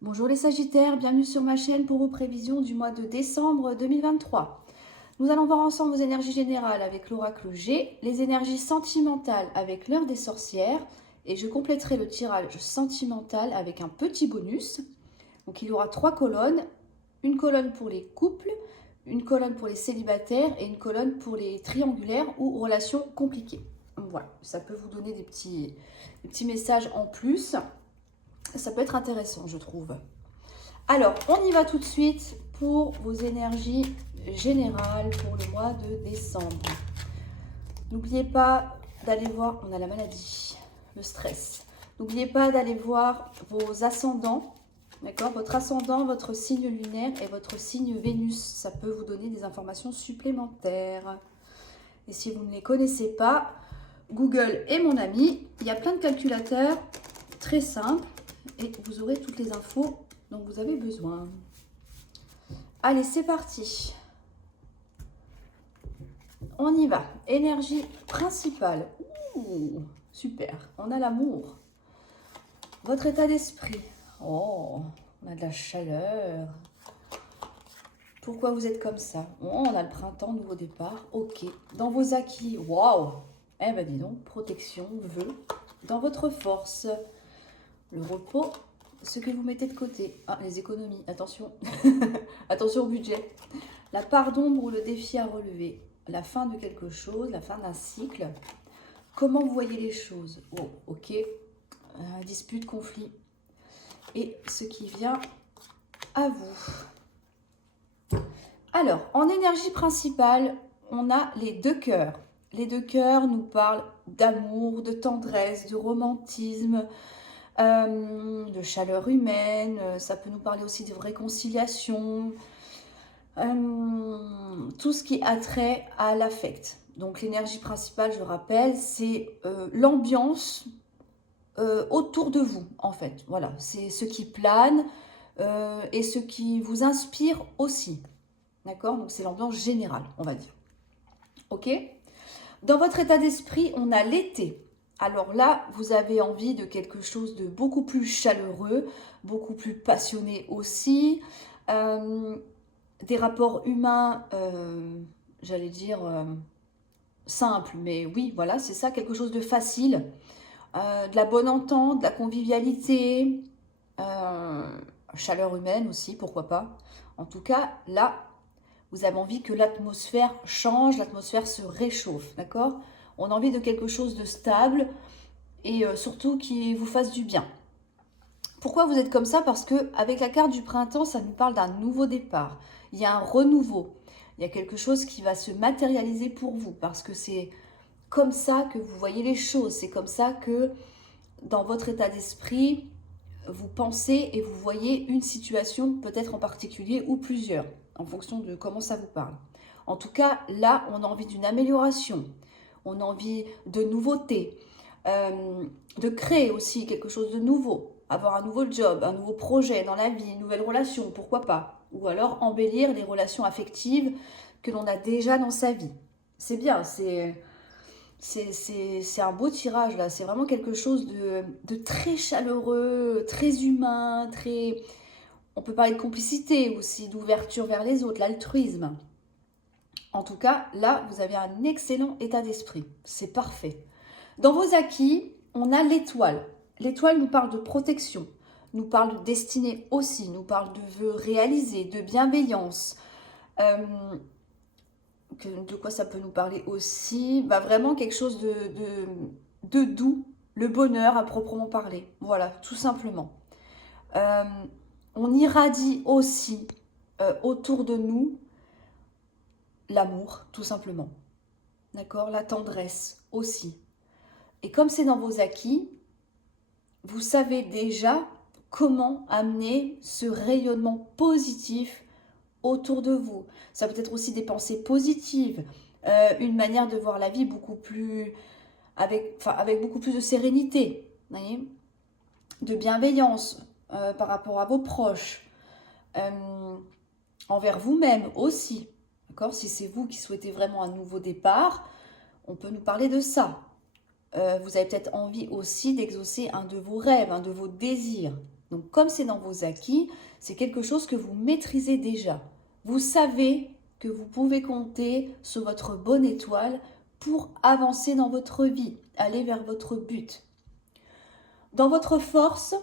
Bonjour les Sagittaires, bienvenue sur ma chaîne pour vos prévisions du mois de décembre 2023. Nous allons voir ensemble vos énergies générales avec l'oracle G, les énergies sentimentales avec l'heure des sorcières, et je compléterai le tirage sentimental avec un petit bonus. Donc il y aura 3 colonnes, une colonne pour les couples, une colonne pour les célibataires et une colonne pour les triangulaires ou relations compliquées. Voilà, ça peut vous donner des petits messages en plus. Ça peut être intéressant, je trouve. Alors, on y va tout de suite pour vos énergies générales pour le mois de décembre. N'oubliez pas d'aller voir, on a la maladie, le stress. N'oubliez pas d'aller voir vos ascendants, d'accord? Votre ascendant, votre signe lunaire et votre signe Vénus. Ça peut vous donner des informations supplémentaires. Et si vous ne les connaissez pas, Google est mon ami. Il y a plein de calculateurs très simples et vous aurez toutes les infos dont vous avez besoin. Allez, c'est parti. On y va. Énergie principale. Ouh, super. On a l'amour. Votre état d'esprit. Oh, on a de la chaleur. Pourquoi vous êtes comme ça? Oh, on a le printemps, nouveau départ. Ok. Dans vos acquis. Waouh. Eh ben dis donc, protection, vœux. Dans votre force. Le repos, ce que vous mettez de côté. Ah, les économies, attention. Attention au budget. La part d'ombre ou le défi à relever. La fin de quelque chose, la fin d'un cycle. Comment vous voyez les choses? Oh, ok. Dispute, conflit. Et ce qui vient à vous. Alors, en énergie principale, on a les 2 cœurs. Les 2 cœurs nous parlent d'amour, de tendresse, de romantisme, de chaleur humaine. Ça peut nous parler aussi de réconciliation. Tout ce qui a trait à l'affect. Donc l'énergie principale, je rappelle, c'est l'ambiance autour de vous, en fait. Voilà, c'est ce qui plane et ce qui vous inspire aussi. D'accord? Donc c'est l'ambiance générale, on va dire. Ok? Dans votre état d'esprit, on a l'été. Alors là, vous avez envie de quelque chose de beaucoup plus chaleureux, beaucoup plus passionné aussi. Des rapports humains, j'allais dire, simples. Mais oui, voilà, c'est ça, quelque chose de facile. De la bonne entente, de la convivialité, chaleur humaine aussi, pourquoi pas. En tout cas, là, vous avez envie que l'atmosphère change, l'atmosphère se réchauffe, d'accord? On a envie de quelque chose de stable et surtout qui vous fasse du bien. Pourquoi vous êtes comme ça? Parce que avec la carte du printemps, ça nous parle d'un nouveau départ. Il y a un renouveau. Il y a quelque chose qui va se matérialiser pour vous parce que c'est comme ça que vous voyez les choses. C'est comme ça que dans votre état d'esprit, vous pensez et vous voyez une situation peut-être en particulier ou plusieurs, en fonction de comment ça vous parle. En tout cas, là, on a envie d'une amélioration, on a envie de nouveautés, de créer aussi quelque chose de nouveau, avoir un nouveau job, un nouveau projet dans la vie, une nouvelle relation, pourquoi pas. Ou alors embellir les relations affectives que l'on a déjà dans sa vie. C'est bien, c'est un beau tirage là, c'est vraiment quelque chose de très chaleureux, très humain, très... On peut parler de complicité aussi, d'ouverture vers les autres, l'altruisme. En tout cas, là, vous avez un excellent état d'esprit, c'est parfait. Dans vos acquis, on a l'étoile. L'étoile nous parle de protection, nous parle de destinée aussi, nous parle de vœux réalisés, de bienveillance. Euh, de quoi ça peut nous parler aussi? Bah, vraiment quelque chose de doux, le bonheur à proprement parler. Voilà, tout simplement. Euh, on irradie aussi autour de nous l'amour, tout simplement. D'accord? La tendresse aussi. Et comme c'est dans vos acquis, vous savez déjà comment amener ce rayonnement positif autour de vous. Ça peut être aussi des pensées positives, une manière de voir la vie beaucoup plus avec beaucoup plus de sérénité, voyez, de bienveillance par rapport à vos proches, envers vous-même aussi. D'accord? Si c'est vous qui souhaitez vraiment un nouveau départ, on peut nous parler de ça. Vous avez peut-être envie aussi d'exaucer un de vos rêves, un de vos désirs. Donc, comme c'est dans vos acquis, c'est quelque chose que vous maîtrisez déjà. Vous savez que vous pouvez compter sur votre bonne étoile pour avancer dans votre vie, aller vers votre but. Dans votre force,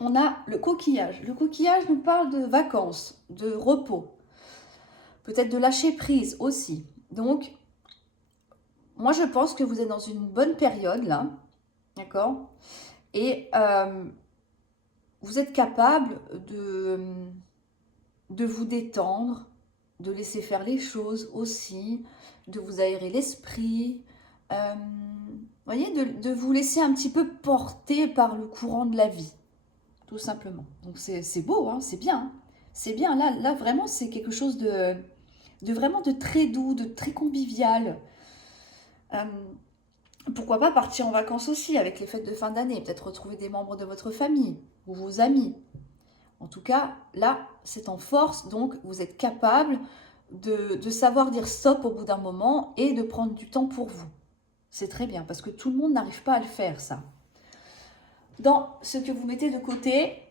on a le coquillage. Le coquillage nous parle de vacances, de repos, peut-être de lâcher prise aussi. Donc, moi, je pense que vous êtes dans une bonne période là, d'accord? Et vous êtes capable de vous détendre, de laisser faire les choses aussi, de vous aérer l'esprit, voyez, de vous laisser un petit peu porter par le courant de la vie, tout simplement. Donc c'est beau, hein, c'est bien. Hein. C'est bien, là vraiment c'est quelque chose de vraiment de très doux, de très convivial. Pourquoi pas partir en vacances aussi avec les fêtes de fin d'année, peut-être retrouver des membres de votre famille ou vos amis. En tout cas, là, c'est en force, donc vous êtes capable de savoir dire stop au bout d'un moment et de prendre du temps pour vous. C'est très bien, parce que tout le monde n'arrive pas à le faire, ça. Dans ce que vous mettez de côté,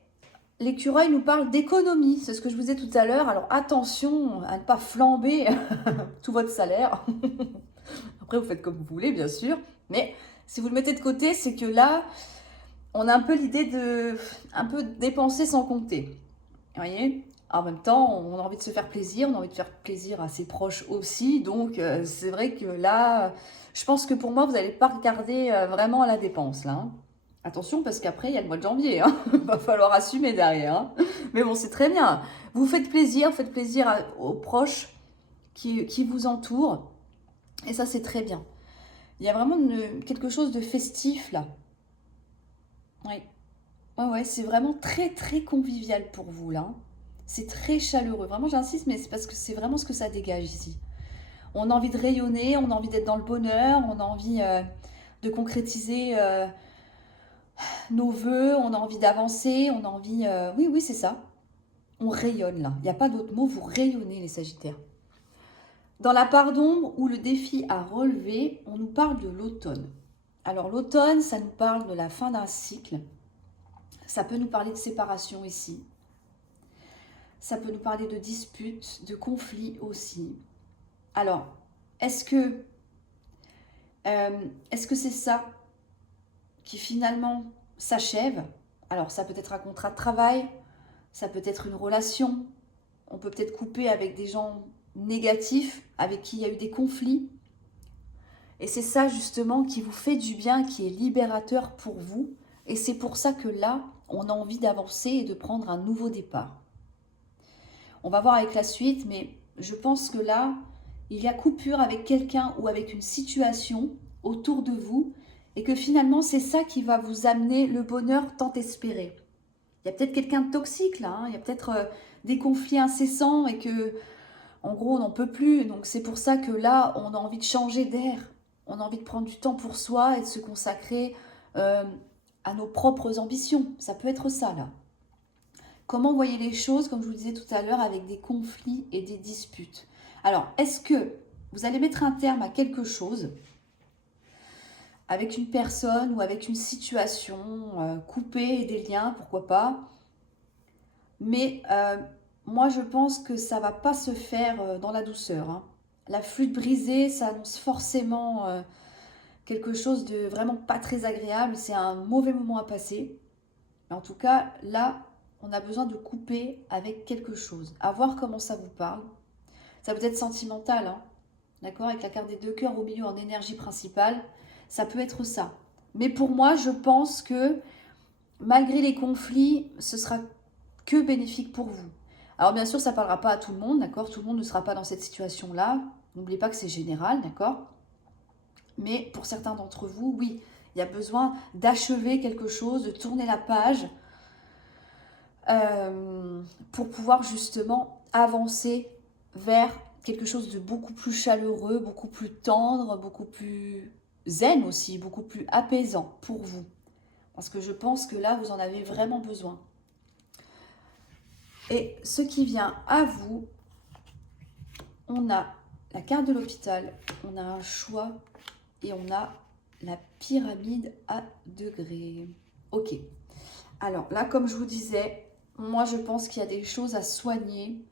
l'écureuil nous parle d'économie, c'est ce que je vous disais tout à l'heure. Alors attention à ne pas flamber tout votre salaire. Après, vous faites comme vous voulez, bien sûr. Mais si vous le mettez de côté, c'est que là, on a un peu l'idée de un peu dépenser sans compter. Vous voyez? En même temps, on a envie de se faire plaisir, on a envie de faire plaisir à ses proches aussi. Donc, c'est vrai que là, je pense que pour moi, vous n'allez pas regarder vraiment à la dépense, là. Hein. Attention, parce qu'après, il y a le mois de janvier. Hein. Il va falloir assumer derrière. Hein. Mais bon, c'est très bien. Vous faites plaisir aux proches qui vous entourent. Et ça, c'est très bien. Il y a vraiment quelque chose de festif, là. Oui. Ouais, c'est vraiment très, très convivial pour vous, là. C'est très chaleureux. Vraiment, j'insiste, mais c'est parce que c'est vraiment ce que ça dégage ici. On a envie de rayonner, on a envie d'être dans le bonheur, on a envie de concrétiser nos vœux, on a envie d'avancer, on a envie... Oui, oui, c'est ça. On rayonne, là. Il n'y a pas d'autre mot, vous rayonnez, les Sagittaires. Dans la part d'ombre ou le défi à relever, on nous parle de l'automne. Alors, l'automne, ça nous parle de la fin d'un cycle. Ça peut nous parler de séparation ici. Ça peut nous parler de disputes, de conflits aussi. Alors, est-ce que c'est ça qui finalement s'achève? Alors, ça peut être un contrat de travail, ça peut être une relation. On peut peut-être couper avec des gens négatifs, avec qui il y a eu des conflits. Et c'est ça justement qui vous fait du bien, qui est libérateur pour vous. Et c'est pour ça que là, on a envie d'avancer et de prendre un nouveau départ. On va voir avec la suite, mais je pense que là, il y a coupure avec quelqu'un ou avec une situation autour de vous et que finalement, c'est ça qui va vous amener le bonheur tant espéré. Il y a peut-être quelqu'un de toxique là, hein, il y a peut-être des conflits incessants et que, en gros, on n'en peut plus. Donc c'est pour ça que là, on a envie de changer d'air. On a envie de prendre du temps pour soi et de se consacrer à nos propres ambitions. Ça peut être ça là. Comment voyez les choses, comme je vous le disais tout à l'heure, avec des conflits et des disputes? Alors, est-ce que vous allez mettre un terme à quelque chose avec une personne ou avec une situation, couper des liens, pourquoi pas? Mais moi, je pense que ça ne va pas se faire dans la douceur. Hein. La flûte brisée, ça annonce forcément quelque chose de vraiment pas très agréable. C'est un mauvais moment à passer. Mais en tout cas, là, on a besoin de couper avec quelque chose. À voir comment ça vous parle. Ça peut être sentimental, hein, d'accord? Avec la carte des deux cœurs au milieu en énergie principale, ça peut être ça. Mais pour moi, je pense que malgré les conflits, ce sera que bénéfique pour vous. Alors bien sûr, ça ne parlera pas à tout le monde, d'accord? Tout le monde ne sera pas dans cette situation-là. N'oubliez pas que c'est général, d'accord? Mais pour certains d'entre vous, oui, il y a besoin d'achever quelque chose, de tourner la page pour pouvoir justement avancer vers quelque chose de beaucoup plus chaleureux, beaucoup plus tendre, beaucoup plus zen aussi, beaucoup plus apaisant pour vous. Parce que je pense que là, vous en avez vraiment besoin. Et ce qui vient à vous, on a la carte de l'hôpital, on a un choix et on a la pyramide à degrés. Ok. Alors là, comme je vous disais, moi je pense qu'il y a des choses à soigner,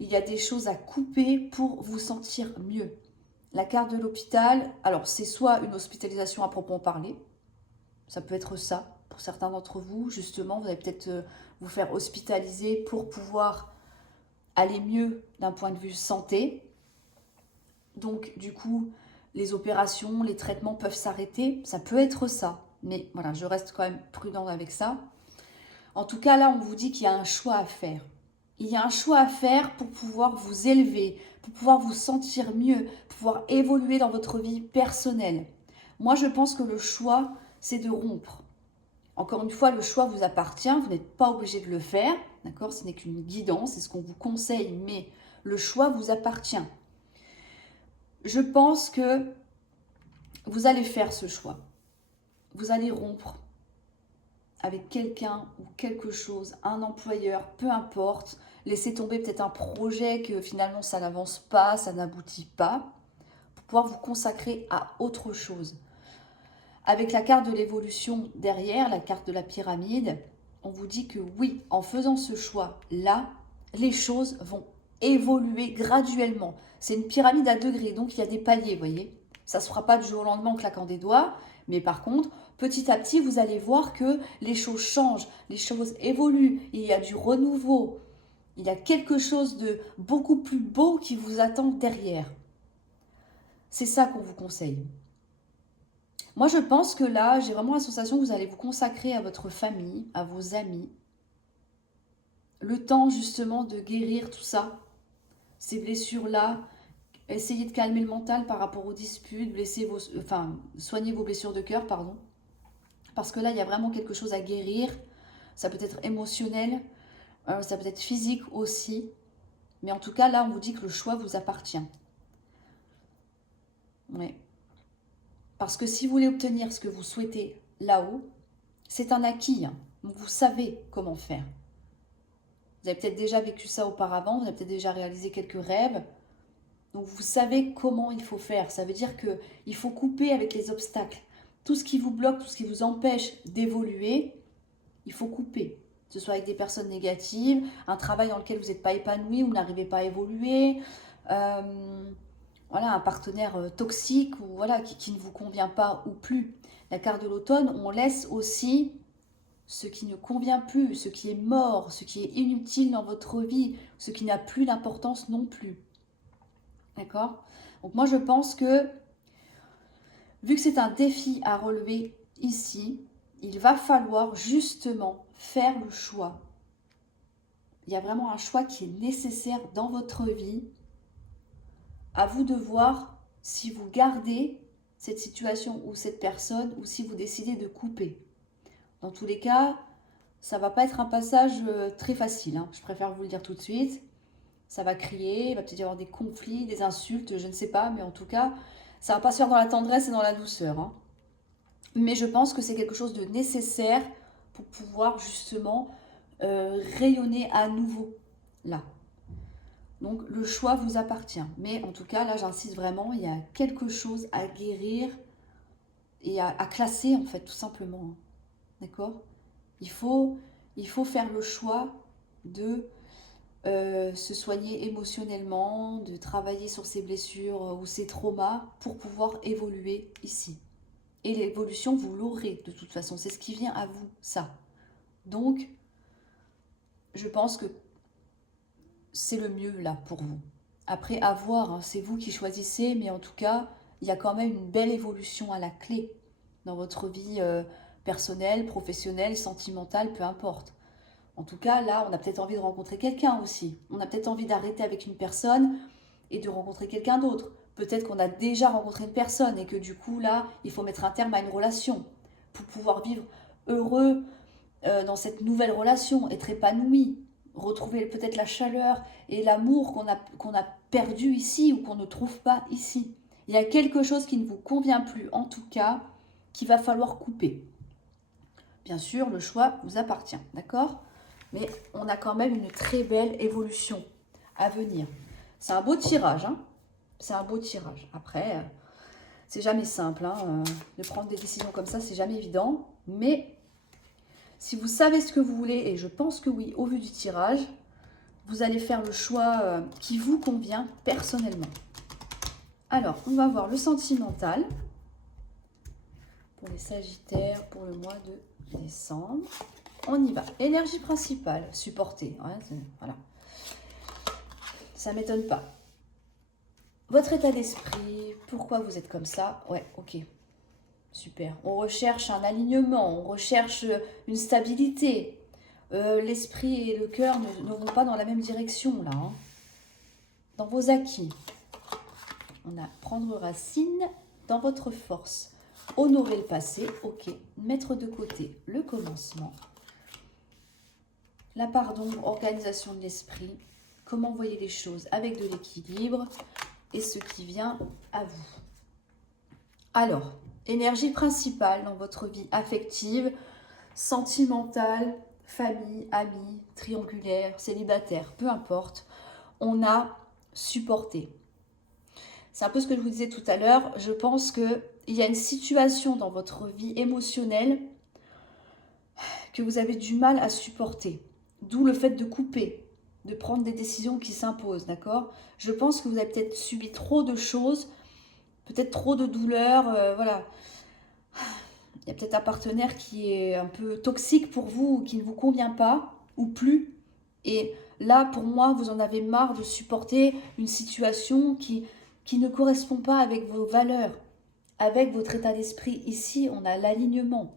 il y a des choses à couper pour vous sentir mieux. La carte de l'hôpital, alors c'est soit une hospitalisation à proprement parler, ça peut être ça pour certains d'entre vous, justement, vous allez peut-être vous faire hospitaliser pour pouvoir aller mieux d'un point de vue santé. Donc du coup, les opérations, les traitements peuvent s'arrêter, ça peut être ça. Mais voilà, je reste quand même prudente avec ça. En tout cas, là, on vous dit qu'il y a un choix à faire. Il y a un choix à faire pour pouvoir vous élever, pour pouvoir vous sentir mieux, pour pouvoir évoluer dans votre vie personnelle. Moi, je pense que le choix, c'est de rompre. Encore une fois, le choix vous appartient, vous n'êtes pas obligé de le faire, d'accord? Ce n'est qu'une guidance, c'est ce qu'on vous conseille, mais le choix vous appartient. Je pense que vous allez faire ce choix. Vous allez rompre avec quelqu'un ou quelque chose, un employeur, peu importe, laisser tomber peut-être un projet que finalement ça n'avance pas, ça n'aboutit pas, pour pouvoir vous consacrer à autre chose. Avec la carte de l'évolution derrière, la carte de la pyramide, on vous dit que oui, en faisant ce choix-là, les choses vont évoluer graduellement. C'est une pyramide à degrés, donc il y a des paliers, vous voyez. Ça ne se fera pas du jour au lendemain en claquant des doigts, mais par contre, petit à petit, vous allez voir que les choses changent, les choses évoluent, il y a du renouveau, il y a quelque chose de beaucoup plus beau qui vous attend derrière. C'est ça qu'on vous conseille. Moi, je pense que là, j'ai vraiment la sensation que vous allez vous consacrer à votre famille, à vos amis. Le temps, justement, de guérir tout ça, ces blessures-là. Essayez de calmer le mental par rapport aux disputes, soigner vos blessures de cœur, pardon. Parce que là, il y a vraiment quelque chose à guérir. Ça peut être émotionnel, ça peut être physique aussi. Mais en tout cas, là, on vous dit que le choix vous appartient. Ouais. Parce que si vous voulez obtenir ce que vous souhaitez là-haut, c'est un acquis. Donc vous savez comment faire. Vous avez peut-être déjà vécu ça auparavant, vous avez peut-être déjà réalisé quelques rêves. Donc vous savez comment il faut faire. Ça veut dire qu'il faut couper avec les obstacles. Tout ce qui vous bloque, tout ce qui vous empêche d'évoluer, il faut couper. Que ce soit avec des personnes négatives, un travail dans lequel vous n'êtes pas épanoui, vous n'arrivez pas à évoluer, voilà, un partenaire toxique ou voilà, qui ne vous convient pas ou plus. La carte de l'automne, on laisse aussi ce qui ne convient plus, ce qui est mort, ce qui est inutile dans votre vie, ce qui n'a plus d'importance non plus. D'accord? Donc moi je pense que, vu que c'est un défi à relever ici, il va falloir justement faire le choix. Il y a vraiment un choix qui est nécessaire dans votre vie. À vous de voir si vous gardez cette situation ou cette personne ou si vous décidez de couper. Dans tous les cas, ça ne va pas être un passage très facile, hein. Je préfère vous le dire tout de suite. Ça va crier, il va peut-être y avoir des conflits, des insultes, je ne sais pas, mais en tout cas, ça ne va pas se faire dans la tendresse et dans la douceur, hein. Mais je pense que c'est quelque chose de nécessaire pour pouvoir justement rayonner à nouveau là. Donc le choix vous appartient. Mais en tout cas, là j'insiste vraiment, il y a quelque chose à guérir et à classer en fait, tout simplement, hein. D'accord? il faut faire le choix de se soigner émotionnellement, de travailler sur ses blessures ou ses traumas pour pouvoir évoluer ici. Et l'évolution, vous l'aurez de toute façon, c'est ce qui vient à vous, ça. Donc, je pense que c'est le mieux là pour vous. Après, à voir, hein, c'est vous qui choisissez, mais en tout cas, il y a quand même une belle évolution à la clé dans votre vie personnelle, professionnelle, sentimentale, peu importe. En tout cas, là, on a peut-être envie de rencontrer quelqu'un aussi. On a peut-être envie d'arrêter avec une personne et de rencontrer quelqu'un d'autre. Peut-être qu'on a déjà rencontré une personne et que du coup, là, il faut mettre un terme à une relation pour pouvoir vivre heureux dans cette nouvelle relation, être épanoui, retrouver peut-être la chaleur et l'amour qu'on a perdu ici ou qu'on ne trouve pas ici. Il y a quelque chose qui ne vous convient plus, en tout cas, qu'il va falloir couper. Bien sûr, le choix vous appartient, d'accord ? Mais on a quand même une très belle évolution à venir. C'est un beau tirage, hein. C'est un beau tirage. Après, c'est jamais simple, hein. De prendre des décisions comme ça, c'est jamais évident. Mais Si vous savez ce que vous voulez, et je pense que oui, au vu du tirage, vous allez faire le choix qui vous convient personnellement. Alors, on va voir le sentimental pour les Sagittaires pour le mois de décembre. On y va. Énergie principale, supporter. Ouais, voilà. Ça ne m'étonne pas. Votre état d'esprit, pourquoi vous êtes comme ça? Ouais, ok. Super. On recherche un alignement, on recherche une stabilité. L'esprit et le cœur ne vont pas dans la même direction, là. Hein. Dans vos acquis. On a prendre racine dans votre force. Honorer le passé, ok. Mettre de côté le commencement. La part d'ombre, organisation de l'esprit. Comment voyez les choses avec de l'équilibre et ce qui vient à vous. Alors, énergie principale dans votre vie affective, sentimentale, famille, amis, triangulaire, célibataire, peu importe. On a supporté. C'est un peu ce que je vous disais tout à l'heure. Je pense qu'il y a une situation dans votre vie émotionnelle que vous avez du mal à supporter. D'où le fait de couper, de prendre des décisions qui s'imposent, d'accord? Je pense que vous avez peut-être subi trop de choses, peut-être trop de douleurs, voilà. Il y a peut-être un partenaire qui est un peu toxique pour vous, qui ne vous convient pas, ou plus. Et là, pour moi, vous en avez marre de supporter une situation qui ne correspond pas avec vos valeurs, avec votre état d'esprit. Ici, on a l'alignement.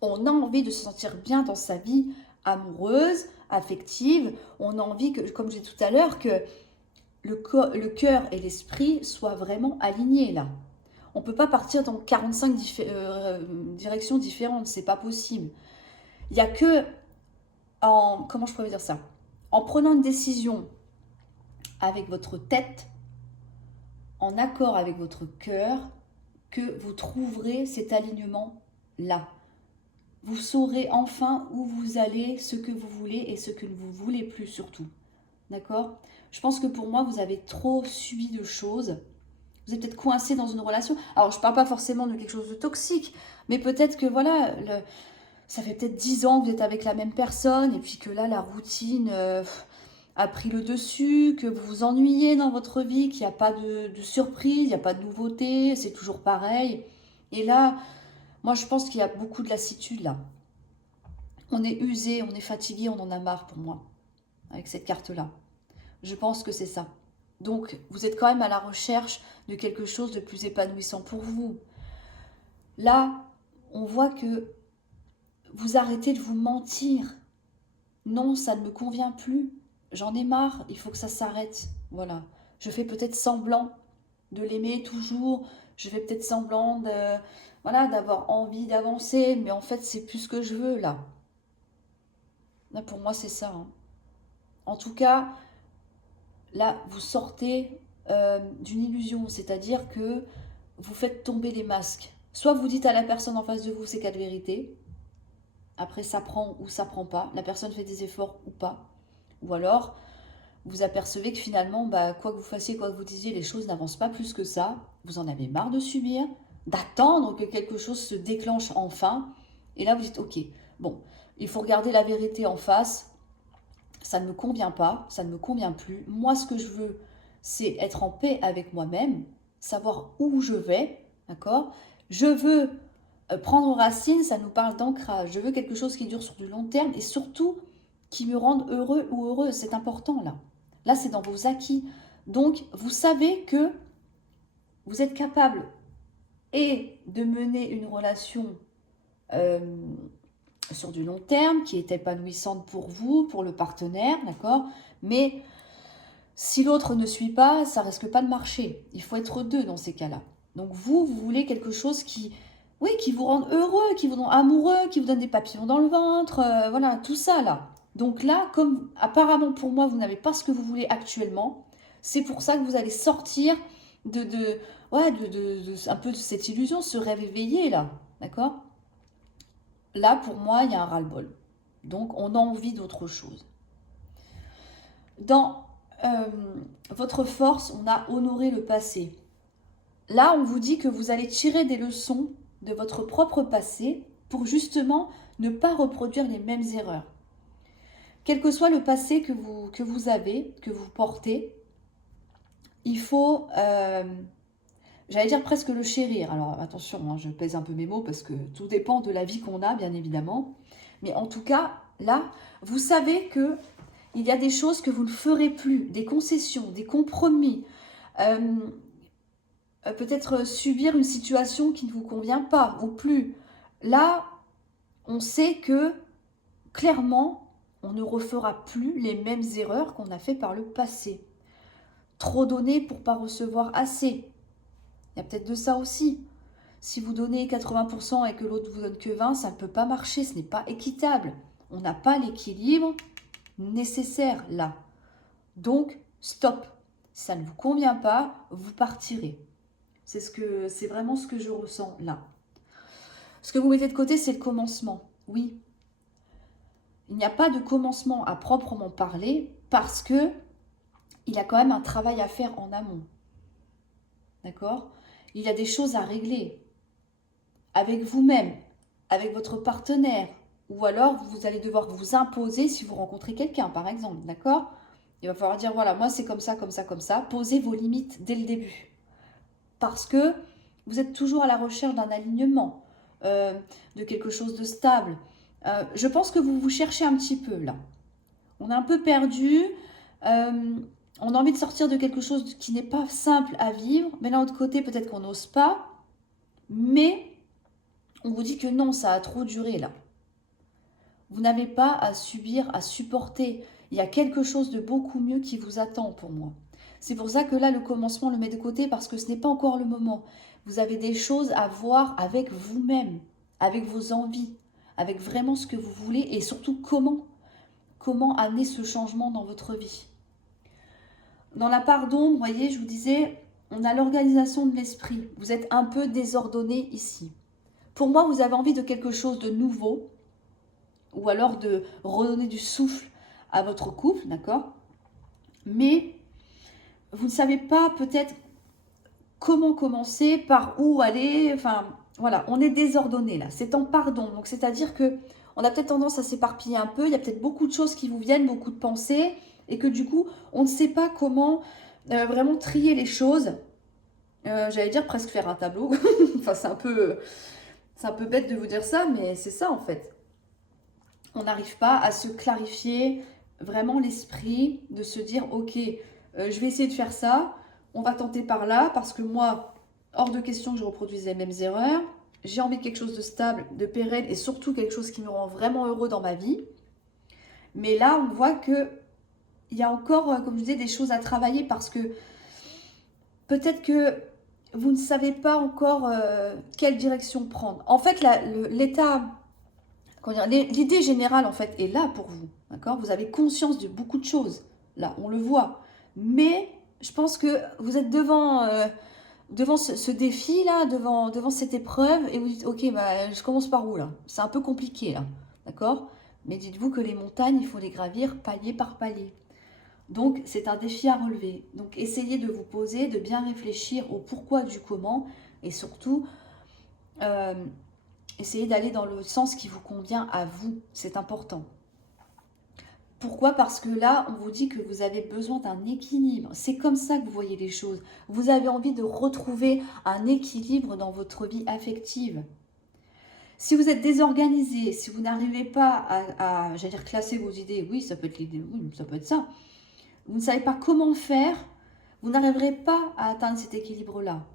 On a envie de se sentir bien dans sa vie amoureuse, affective. On a envie, que, comme je disais tout à l'heure, que le cœur et l'esprit soient vraiment alignés là. On ne peut pas partir dans 45 directions différentes, c'est pas possible. Il n'y a que, comment je pourrais dire ça, en prenant une décision avec votre tête, en accord avec votre cœur, que vous trouverez cet alignement-là. Vous saurez enfin où vous allez, ce que vous voulez et ce que vous ne voulez plus surtout. D'accord? Je pense que pour moi, vous avez trop subi de choses. Vous êtes peut-être coincé dans une relation. Alors, je ne parle pas forcément de quelque chose de toxique, mais peut-être que voilà, ça fait peut-être 10 ans que vous êtes avec la même personne et puis que là, la routine a pris le dessus, que vous vous ennuyez dans votre vie, qu'il n'y a pas de surprise, il n'y a pas de nouveauté, c'est toujours pareil. Et là, moi, je pense qu'il y a beaucoup de lassitude là. On est usé, on est fatigué, on en a marre pour moi, avec cette carte-là. Je pense que c'est ça. Donc, vous êtes quand même à la recherche de quelque chose de plus épanouissant pour vous. Là, on voit que vous arrêtez de vous mentir. Non, ça ne me convient plus. J'en ai marre, il faut que ça s'arrête. Voilà. Je fais peut-être semblant de l'aimer toujours. Je fais peut-être semblant d'avoir envie d'avancer. Mais en fait, c'est plus ce que je veux, là. Là, pour moi, c'est ça. Hein. En tout cas, là, vous sortez d'une illusion, c'est-à-dire que vous faites tomber les masques. Soit vous dites à la personne en face de vous ces quatre vérités, après ça prend ou ça prend pas, la personne fait des efforts ou pas, ou alors vous apercevez que finalement, quoi que vous fassiez, quoi que vous disiez, les choses n'avancent pas plus que ça, vous en avez marre de subir, d'attendre que quelque chose se déclenche enfin, et là vous dites ok, bon, il faut regarder la vérité en face, ça ne me convient pas, ça ne me convient plus, moi ce que je veux, c'est être en paix avec moi-même, savoir où je vais, d'accord? Je veux prendre racine, ça nous parle d'ancrage. Je veux quelque chose qui dure sur du long terme et surtout qui me rende heureux ou heureuse. C'est important là. Là, c'est dans vos acquis. Donc, vous savez que vous êtes capable et de mener une relation sur du long terme qui est épanouissante pour vous, pour le partenaire, d'accord? Mais si l'autre ne suit pas, ça risque pas de marcher. Il faut être deux dans ces cas-là. Donc vous voulez quelque chose qui vous rende heureux, qui vous rend amoureux, qui vous donne des papillons dans le ventre, voilà, tout ça là. Donc là, comme apparemment pour moi, vous n'avez pas ce que vous voulez actuellement, c'est pour ça que vous allez sortir un peu de cette illusion, ce rêve éveillé là, d'accord? Là, pour moi, il y a un ras-le-bol. Donc, on a envie d'autre chose. Dans votre force, on a honoré le passé. Là, on vous dit que vous allez tirer des leçons de votre propre passé pour justement Ne pas reproduire les mêmes erreurs. Quel que soit le passé que vous avez, que vous portez, il faut, j'allais dire presque le chérir. Alors attention, hein, je pèse un peu mes mots parce que tout dépend de la vie qu'on a, bien évidemment. Mais en tout cas, là, vous savez que il y a des choses que vous ne ferez plus, des concessions, des compromis. Peut-être subir une situation qui ne vous convient pas ou plus. Là, on sait que clairement, on ne refera plus les mêmes erreurs qu'on a fait par le passé. Trop donner pour pas recevoir assez. Il y a peut-être de ça aussi. Si vous donnez 80% et que l'autre vous donne que 20%, ça ne peut pas marcher, ce n'est pas équitable. On n'a pas l'équilibre nécessaire là. Donc, stop. Si ça ne vous convient pas, vous partirez. C'est vraiment ce que je ressens là. Ce que vous mettez de côté, c'est le commencement. Oui. Il n'y a pas de commencement à proprement parler parce que il y a quand même un travail à faire en amont. D'accord? Il y a des choses à régler avec vous-même, avec votre partenaire, ou alors vous allez devoir vous imposer si vous rencontrez quelqu'un, par exemple. D'accord? Il va falloir dire, voilà, moi c'est comme ça, comme ça, comme ça. Posez vos limites dès le début. Parce que vous êtes toujours à la recherche d'un alignement, de quelque chose de stable. Je pense que vous vous cherchez un petit peu là. On est un peu perdu. On a envie de sortir de quelque chose qui n'est pas simple à vivre. Mais d'un autre côté, peut-être qu'on n'ose pas. Mais on vous dit que non, ça a trop duré là. Vous n'avez pas à subir, à supporter. Il y a quelque chose de beaucoup mieux qui vous attend pour moi. C'est pour ça que là, le commencement, on le met de côté parce que ce n'est pas encore le moment. Vous avez des choses à voir avec vous-même, avec vos envies, avec vraiment ce que vous voulez et surtout comment amener ce changement dans votre vie. Dans la part d'ombre, vous voyez, je vous disais, on a l'organisation de l'esprit. Vous êtes un peu désordonné ici. Pour moi, vous avez envie de quelque chose de nouveau ou alors de redonner du souffle à votre couple, d'accord? Mais vous ne savez pas peut-être comment commencer, par où aller, enfin voilà, on est désordonné là, c'est en pardon, donc c'est-à-dire que on a peut-être tendance à s'éparpiller un peu, il y a peut-être beaucoup de choses qui vous viennent, beaucoup de pensées, et que du coup, on ne sait pas comment vraiment trier les choses, j'allais dire presque faire un tableau, enfin c'est un peu bête de vous dire ça, mais c'est ça en fait. On n'arrive pas à se clarifier vraiment l'esprit, de se dire ok, je vais essayer de faire ça, on va tenter par là, parce que moi, hors de question que je reproduise les mêmes erreurs, j'ai envie de quelque chose de stable, de pérenne, et surtout quelque chose qui me rend vraiment heureux dans ma vie. Mais là, on voit que il y a encore, comme je disais, des choses à travailler, parce que peut-être que vous ne savez pas encore quelle direction prendre. En fait, l'état... L'idée générale, en fait, est là pour vous. D'accord? Vous avez conscience de beaucoup de choses. Là, on le voit. Mais je pense que vous êtes devant ce défi-là, devant cette épreuve, et vous dites, ok, bah, je commence par où, là? C'est un peu compliqué, là. D'accord? Mais dites-vous que les montagnes, il faut les gravir palier par palier. Donc, c'est un défi à relever. Donc, essayez de vous poser, de bien réfléchir au pourquoi du comment, et surtout... essayez d'aller dans le sens qui vous convient à vous, c'est important. Pourquoi? Parce que là, on vous dit que vous avez besoin d'un équilibre. C'est comme ça que vous voyez les choses. Vous avez envie de retrouver un équilibre dans votre vie affective. Si vous êtes désorganisé, si vous n'arrivez pas à j'allais dire, classer vos idées, oui, ça peut être l'idée, oui, ça peut être ça. Vous ne savez pas comment faire, vous n'arriverez pas à atteindre cet équilibre-là.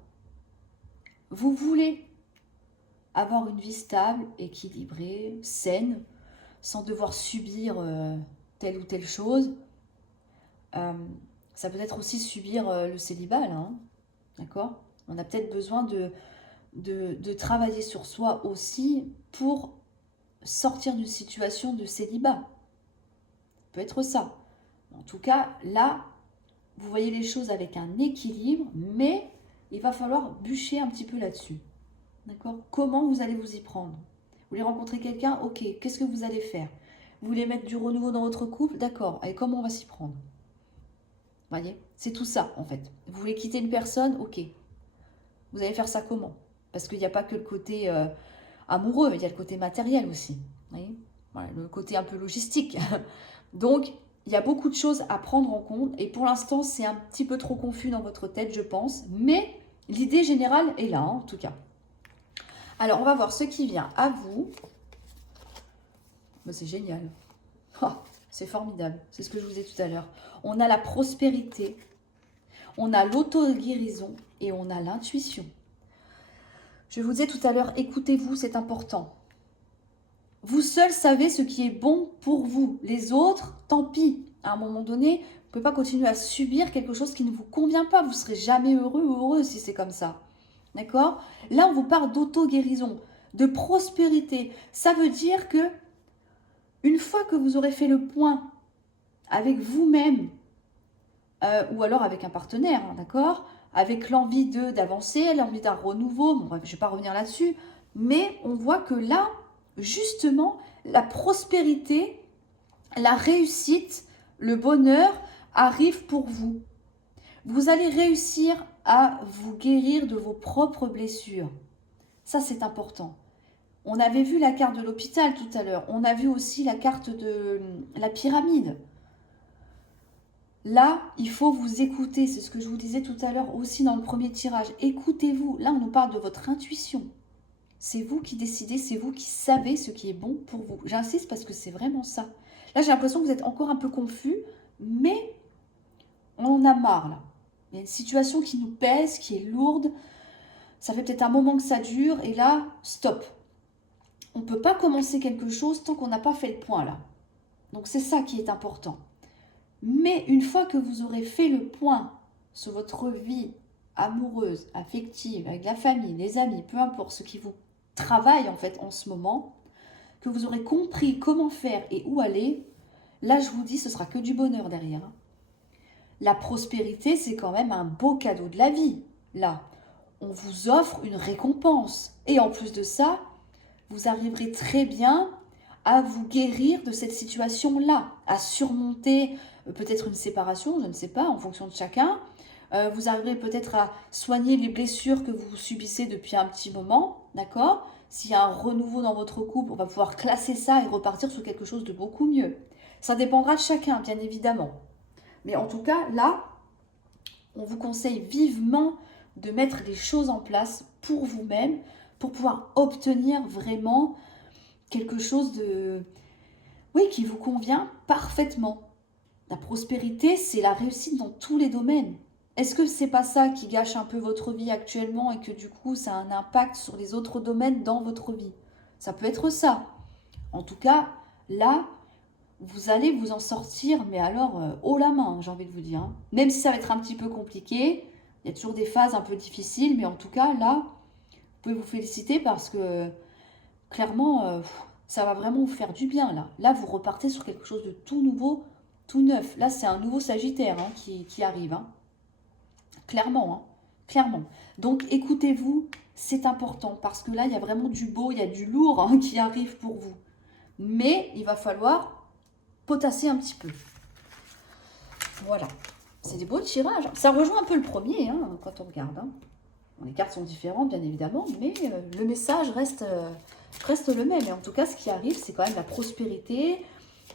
Vous voulez avoir une vie stable, équilibrée, saine, sans devoir subir telle ou telle chose. Ça peut être aussi subir le célibat, là, hein, d'accord? On a peut-être besoin de travailler sur soi aussi pour sortir d'une situation de célibat. Ça peut être ça. En tout cas, là, vous voyez les choses avec un équilibre, mais il va falloir bûcher un petit peu là-dessus. D'accord? Comment vous allez vous y prendre? Vous voulez rencontrer quelqu'un? Ok, qu'est-ce que vous allez faire? Vous voulez mettre du renouveau dans votre couple? D'accord, et comment on va s'y prendre? Vous voyez? C'est tout ça, en fait. Vous voulez quitter une personne? Ok. Vous allez faire ça comment? Parce qu'il n'y a pas que le côté amoureux, il y a le côté matériel aussi. Vous voyez, voilà, le côté un peu logistique. Donc, il y a beaucoup de choses à prendre en compte. Et pour l'instant, c'est un petit peu trop confus dans votre tête, je pense. Mais l'idée générale est là, hein, en tout cas. Alors, on va voir ce qui vient à vous. Ben, c'est génial. Oh, c'est formidable. C'est ce que je vous ai dit tout à l'heure. On a la prospérité. On a l'auto-guérison et on a l'intuition. Je vous disais tout à l'heure, écoutez-vous, c'est important. Vous seul savez ce qui est bon pour vous. Les autres, tant pis. À un moment donné, vous ne pouvez pas continuer à subir quelque chose qui ne vous convient pas. Vous ne serez jamais heureux ou heureuse si c'est comme ça. D'accord? Là, on vous parle d'auto-guérison, de prospérité. Ça veut dire que une fois que vous aurez fait le point avec vous-même, ou alors avec un partenaire, hein, d'accord, avec l'envie d'avancer, l'envie d'un renouveau, bon, bref, je ne vais pas revenir là-dessus, mais on voit que là, justement, la prospérité, la réussite, le bonheur arrive pour vous. Vous allez réussir à vous guérir de vos propres blessures. Ça, c'est important. On avait vu la carte de l'hôpital tout à l'heure. On a vu aussi la carte de la pyramide. Là, il faut vous écouter. C'est ce que je vous disais tout à l'heure aussi dans le premier tirage. Écoutez-vous. Là, on nous parle de votre intuition. C'est vous qui décidez, c'est vous qui savez ce qui est bon pour vous. J'insiste parce que c'est vraiment ça. Là, j'ai l'impression que vous êtes encore un peu confus, mais on en a marre là. Il y a une situation qui nous pèse, qui est lourde. Ça fait peut-être un moment que ça dure et là, stop. On ne peut pas commencer quelque chose tant qu'on n'a pas fait le point là. Donc c'est ça qui est important. Mais une fois que vous aurez fait le point sur votre vie amoureuse, affective, avec la famille, les amis, peu importe ce qui vous travaille en fait en ce moment, que vous aurez compris comment faire et où aller, là je vous dis ce sera que du bonheur derrière. La prospérité c'est quand même un beau cadeau de la vie. Là, on vous offre une récompense. Et en plus de ça, vous arriverez très bien à vous guérir de cette situation-là, à surmonter peut-être une séparation, je ne sais pas, en fonction de chacun. Vous arriverez peut-être à soigner les blessures que vous subissez depuis un petit moment, d'accord? S'il y a un renouveau dans votre couple, on va pouvoir classer ça et repartir sur quelque chose de beaucoup mieux. Ça dépendra de chacun, bien évidemment. Mais en tout cas, là, on vous conseille vivement de mettre les choses en place pour vous-même, pour pouvoir obtenir vraiment quelque chose de, oui, qui vous convient parfaitement. La prospérité, c'est la réussite dans tous les domaines. Est-ce que c'est pas ça qui gâche un peu votre vie actuellement et que du coup ça a un impact sur les autres domaines dans votre vie? Ça peut être ça. En tout cas, là, vous allez vous en sortir, mais alors haut la main, j'ai envie de vous dire. Hein. Même si ça va être un petit peu compliqué, il y a toujours des phases un peu difficiles, mais en tout cas, là, vous pouvez vous féliciter parce que clairement, ça va vraiment vous faire du bien, là. Là, vous repartez sur quelque chose de tout nouveau, tout neuf. Là, c'est un nouveau Sagittaire hein, qui arrive. Hein. Clairement, hein. Clairement. Donc, écoutez-vous, c'est important parce que là, il y a vraiment du beau, il y a du lourd hein, qui arrive pour vous. Mais il va falloir potasser un petit peu. Voilà. C'est des beaux tirages. Ça rejoint un peu le premier hein, quand on regarde. Hein. Bon, les cartes sont différentes, bien évidemment, mais le message reste le même. Et en tout cas, ce qui arrive, c'est quand même la prospérité,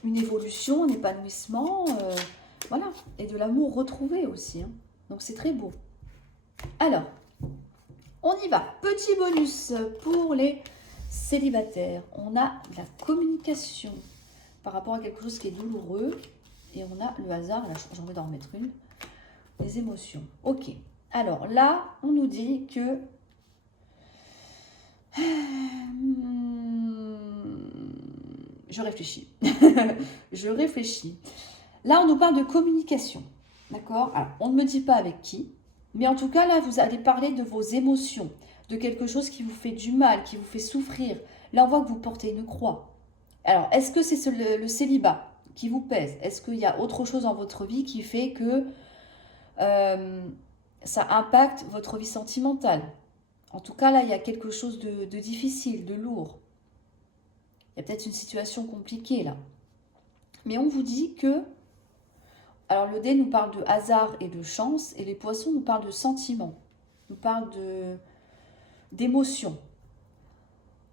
une évolution, un épanouissement, voilà. Et de l'amour retrouvé aussi. Hein. Donc, c'est très beau. Alors, on y va. Petit bonus pour les célibataires. On a la communication par rapport à quelque chose qui est douloureux. Et on a le hasard. Là, j'ai envie d'en remettre une. Les émotions. Ok. Alors là, on nous dit que je réfléchis. Je réfléchis. Là, on nous parle de communication. D'accord? Alors, on ne me dit pas avec qui. Mais en tout cas, là, vous allez parler de vos émotions. De quelque chose qui vous fait du mal, qui vous fait souffrir. Là, on voit que vous portez une croix. Alors, est-ce que c'est le célibat qui vous pèse? Est-ce qu'il y a autre chose dans votre vie qui fait que ça impacte votre vie sentimentale? En tout cas, là, il y a quelque chose de difficile, de lourd. Il y a peut-être une situation compliquée, là. Mais on vous dit que... Alors, le dé nous parle de hasard et de chance, et les poissons nous parlent de sentiments, nous parlent d'émotions.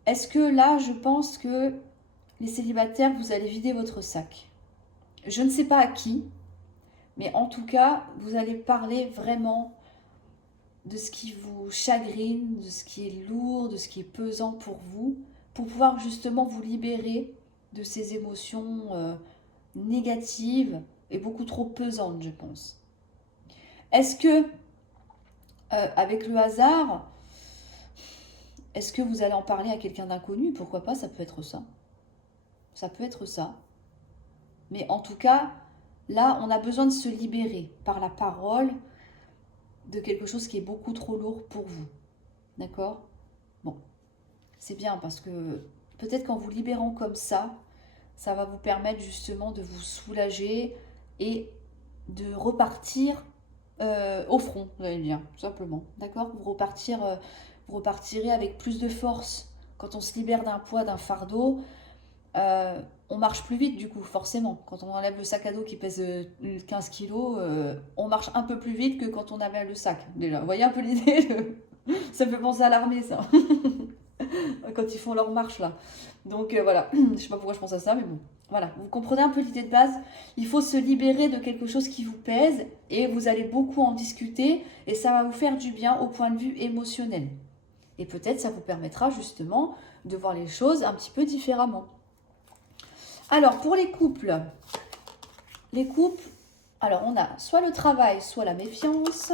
Est-ce que là, je pense que les célibataires, vous allez vider votre sac. Je ne sais pas à qui, mais en tout cas, vous allez parler vraiment de ce qui vous chagrine, de ce qui est lourd, de ce qui est pesant pour vous, pour pouvoir justement vous libérer de ces émotions négatives et beaucoup trop pesantes, je pense. Est-ce que, avec le hasard, est-ce que vous allez en parler à quelqu'un d'inconnu? Pourquoi pas, ça peut être ça. Ça peut être ça. Mais en tout cas, là, on a besoin de se libérer par la parole de quelque chose qui est beaucoup trop lourd pour vous. D'accord? Bon, c'est bien parce que peut-être qu'en vous libérant comme ça va vous permettre justement de vous soulager et de repartir au front, vous allez dire, tout simplement. D'accord? Vous repartirez avec plus de force. Quand on se libère d'un poids, d'un fardeau, on marche plus vite du coup, forcément. Quand on enlève le sac à dos qui pèse 15 kilos, on marche un peu plus vite que quand on avait le sac, déjà. Vous voyez un peu l'idée? Ça me fait penser à l'armée, ça. Quand ils font leur marche, là. Donc voilà, je sais pas pourquoi je pense à ça, mais bon. Voilà, vous comprenez un peu l'idée de base. Il faut se libérer de quelque chose qui vous pèse et vous allez beaucoup en discuter et ça va vous faire du bien au point de vue émotionnel. Et peut-être ça vous permettra justement de voir les choses un petit peu différemment. Alors, pour les couples, alors on a soit le travail, soit la méfiance,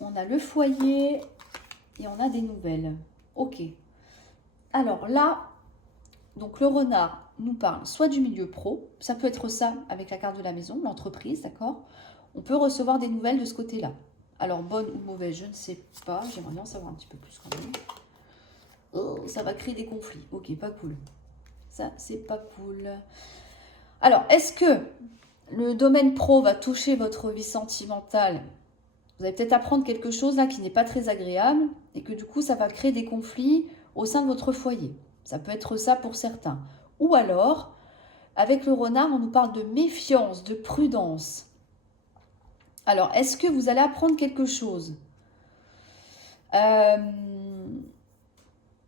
on a le foyer et on a des nouvelles. Ok. Alors là, donc le renard nous parle soit du milieu pro, ça peut être ça avec la carte de la maison, l'entreprise, d'accord? On peut recevoir des nouvelles de ce côté-là. Alors, bonne ou mauvaise, je ne sais pas, j'aimerais bien en savoir un petit peu plus quand même. Oh, ça va créer des conflits, ok, pas cool. Ça, c'est pas cool. Alors, est-ce que le domaine pro va toucher votre vie sentimentale? Vous allez peut-être apprendre quelque chose là qui n'est pas très agréable et que du coup, ça va créer des conflits au sein de votre foyer. Ça peut être ça pour certains. Ou alors, avec le renard, on nous parle de méfiance, de prudence. Alors, est-ce que vous allez apprendre quelque chose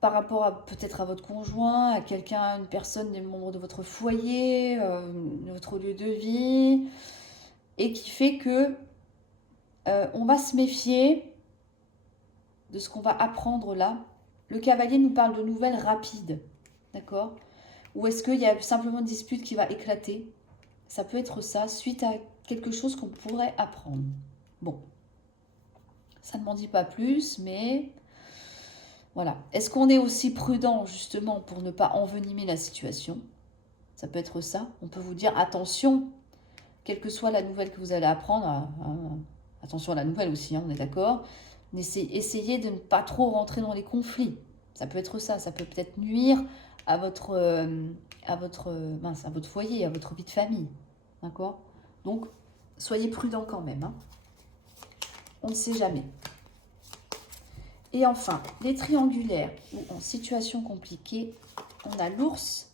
par rapport à peut-être à votre conjoint, à quelqu'un, une personne, des membres de votre foyer, de votre lieu de vie, et qui fait que on va se méfier de ce qu'on va apprendre là. Le cavalier nous parle de nouvelles rapides, d'accord? Ou est-ce qu'il y a simplement une dispute qui va éclater? Ça peut être ça, suite à quelque chose qu'on pourrait apprendre. Bon, ça ne m'en dit pas plus, mais voilà. Est-ce qu'on est aussi prudent justement pour ne pas envenimer la situation? Ça peut être ça. On peut vous dire attention, quelle que soit la nouvelle que vous allez apprendre, attention à la nouvelle aussi, on est d'accord. Essayez de ne pas trop rentrer dans les conflits. Ça peut être ça, ça peut peut-être nuire à votre foyer, à votre vie de famille. D'accord? Donc, soyez prudents quand même. Hein. On ne sait jamais. Et enfin, les triangulaires ou en situation compliquée, on a l'ours,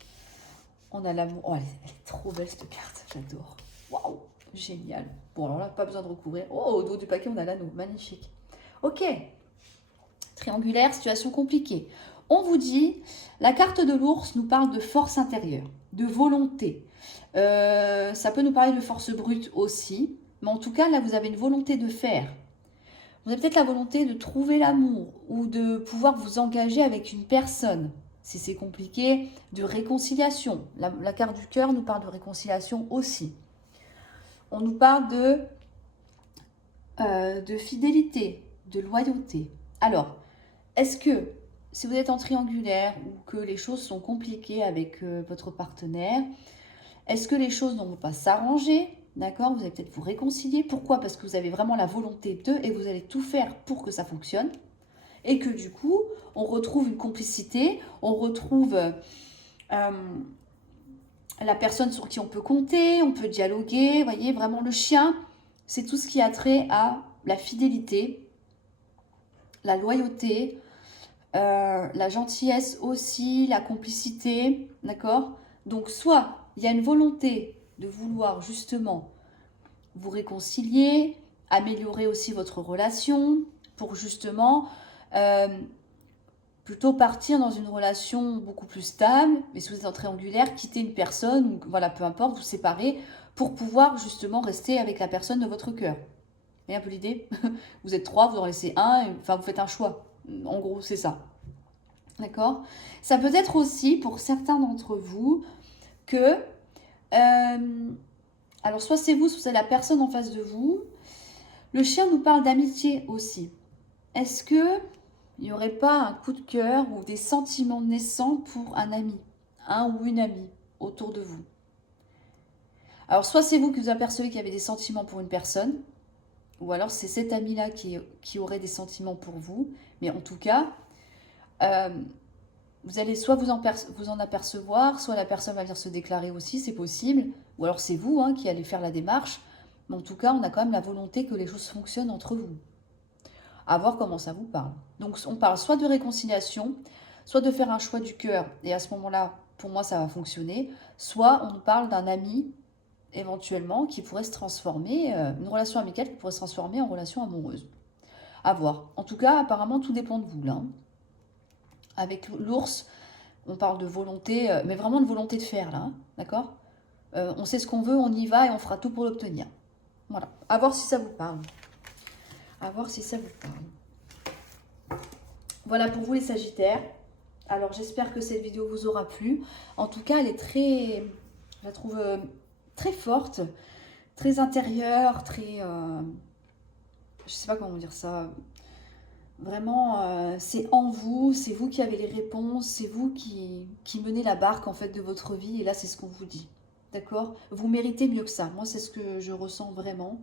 on a l'amour. Oh, elle est trop belle cette carte, j'adore. Waouh, génial. Bon, alors là, pas besoin de recouvrir. Oh, au dos du paquet, on a l'anneau, magnifique. Ok, triangulaire, situation compliquée. On vous dit, la carte de l'ours nous parle de force intérieure, de volonté. Ça peut nous parler de force brute aussi, mais en tout cas, là, vous avez une volonté de faire. Vous avez peut-être la volonté de trouver l'amour ou de pouvoir vous engager avec une personne. Si c'est compliqué, de réconciliation. La carte du cœur nous parle de réconciliation aussi. On nous parle de fidélité, de loyauté. Alors, est-ce que si vous êtes en triangulaire ou que les choses sont compliquées avec votre partenaire, est-ce que les choses ne vont pas s'arranger? D'accord, vous allez peut-être vous réconcilier. Pourquoi? Parce que vous avez vraiment la volonté d'eux et vous allez tout faire pour que ça fonctionne. Et que du coup, on retrouve une complicité, on retrouve la personne sur qui on peut compter, on peut dialoguer. Vous voyez, vraiment le chien, c'est tout ce qui a trait à la fidélité, la loyauté, la gentillesse aussi, la complicité. D'accord? Donc soit il y a une volonté de vouloir justement vous réconcilier, améliorer aussi votre relation pour justement plutôt partir dans une relation beaucoup plus stable, mais si vous êtes en triangulaire, quitter une personne, ou voilà, peu importe, vous séparer, pour pouvoir justement rester avec la personne de votre cœur. Vous voyez un peu l'idée? Vous êtes 3, vous en laissez un, enfin vous faites un choix. En gros, c'est ça. D'accord? Ça peut être aussi, pour certains d'entre vous, que... alors, soit c'est vous, soit c'est la personne en face de vous. Le chien nous parle d'amitié aussi. Est-ce que il n'y aurait pas un coup de cœur ou des sentiments naissants pour un ami, un ou une amie autour de vous? Alors, soit c'est vous qui vous apercevez qu'il y avait des sentiments pour une personne, ou alors c'est cet ami-là qui aurait des sentiments pour vous. Mais en tout cas, vous allez soit vous en apercevoir, soit la personne va venir se déclarer aussi, c'est possible. Ou alors c'est vous qui allez faire la démarche. Mais en tout cas, on a quand même la volonté que les choses fonctionnent entre vous. À voir comment ça vous parle. Donc on parle soit de réconciliation, soit de faire un choix du cœur. Et à ce moment-là, pour moi, ça va fonctionner. Soit on nous parle d'un ami, éventuellement, qui pourrait se transformer, une relation amicale qui pourrait se transformer en relation amoureuse. À voir. En tout cas, apparemment, tout dépend de vous, là. Avec l'ours, on parle de volonté, mais vraiment de volonté de faire, là. D'accord? On sait ce qu'on veut, on y va et on fera tout pour l'obtenir. Voilà. À voir si ça vous parle. À voir si ça vous parle. Voilà pour vous les Sagittaires. Alors j'espère que cette vidéo vous aura plu. En tout cas, elle est très, je la trouve très forte, très intérieure, très, je sais pas comment dire ça. Vraiment, c'est en vous, c'est vous qui avez les réponses, c'est vous qui menez la barque en fait de votre vie. Et là, c'est ce qu'on vous dit. D'accord? Vous méritez mieux que ça. Moi, c'est ce que je ressens vraiment.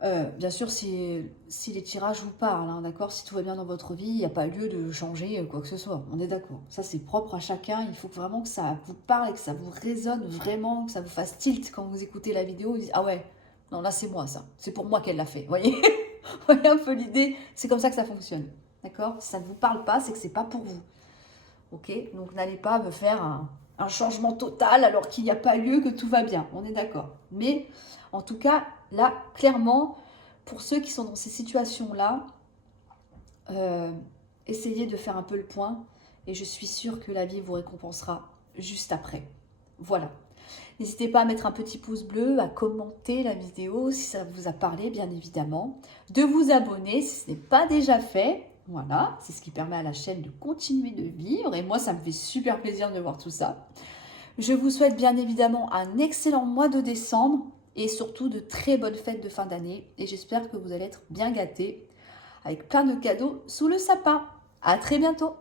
Bien sûr, si les tirages vous parlent, d'accord? Si tout va bien dans votre vie, il n'y a pas lieu de changer quoi que ce soit. On est d'accord. Ça, c'est propre à chacun. Il faut vraiment que ça vous parle et que ça vous résonne vraiment, que ça vous fasse tilt quand vous écoutez la vidéo. Vous dites, ah ouais, non, là, c'est moi, ça. C'est pour moi qu'elle l'a fait. Vous voyez? Vous voyez un peu l'idée? C'est comme ça que ça fonctionne. D'accord? Si ça ne vous parle pas, c'est que c'est pas pour vous. Ok? Donc, n'allez pas me faire un changement total alors qu'il n'y a pas lieu, que tout va bien. On est d'accord. Mais, en tout cas, là, clairement, pour ceux qui sont dans ces situations-là, essayez de faire un peu le point et je suis sûre que la vie vous récompensera juste après. Voilà. N'hésitez pas à mettre un petit pouce bleu, à commenter la vidéo si ça vous a parlé, bien évidemment. De vous abonner si ce n'est pas déjà fait. Voilà, c'est ce qui permet à la chaîne de continuer de vivre. Et moi, ça me fait super plaisir de voir tout ça. Je vous souhaite bien évidemment un excellent mois de décembre et surtout de très bonnes fêtes de fin d'année. Et j'espère que vous allez être bien gâtés avec plein de cadeaux sous le sapin. À très bientôt!